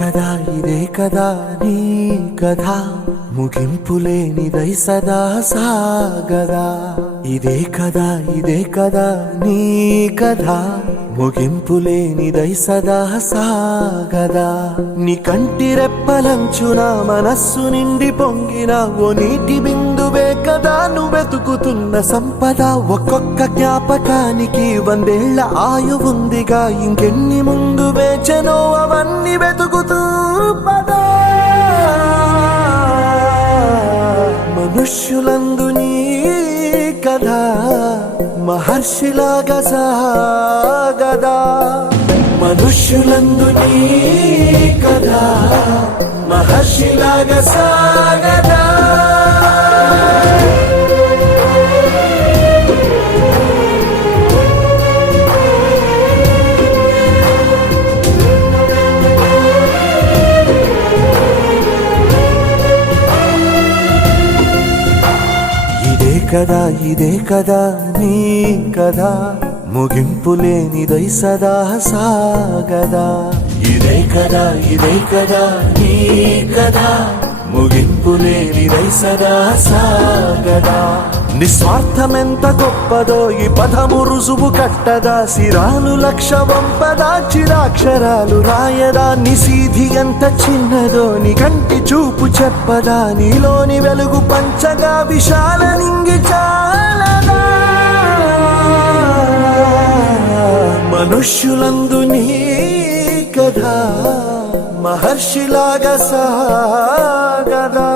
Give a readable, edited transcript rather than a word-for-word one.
ఇదే కదా నీ కథ ముగింపులేనిదై సదా సాగదా. ఇదే కదా నీ కథ ముగింపులేనిదై సదా సాగదా. నీ కంటి రెప్పలంచున మనస్సు నిండి పొంగిన ఓ నీటి బిందువే కదా నువ్వెతుకుతున్న సంపద. ఒక్కొక్క జ్ఞాపకానికి 100 ఏళ్ల ఆయువుందిగా, ఇంకెన్ని ముందు వేచనో అవన్నీ వెతుకుతూ పదా. మనుష్యులందు నీ కథ మహర్షిలాగా సాగదా. మనుష్యులందు నీ కథ మహర్షిలాగా సాగదా. ఇదే కదా నీ కదా ముగింపులేనిదై సదా సాగదా. ఇదే కదా నీ కదా ముగింపులేనిదై సదా సాగదా. నిస్వార్థమెంత గొప్పదో ఈ పదము రుజువు కట్టదా. సిరాలు 1,00,000 వంపదా, చిరాక్షరాలు రాయదా. నిశీధి ఎంత చిన్నదో నీ కంటి చూపు చెప్పదా. నీలోని వెలుగు పంచగా విశాల నింగి చాలదా. మనుష్యులందు నీ కథ మహర్షిలాగా సాగదా.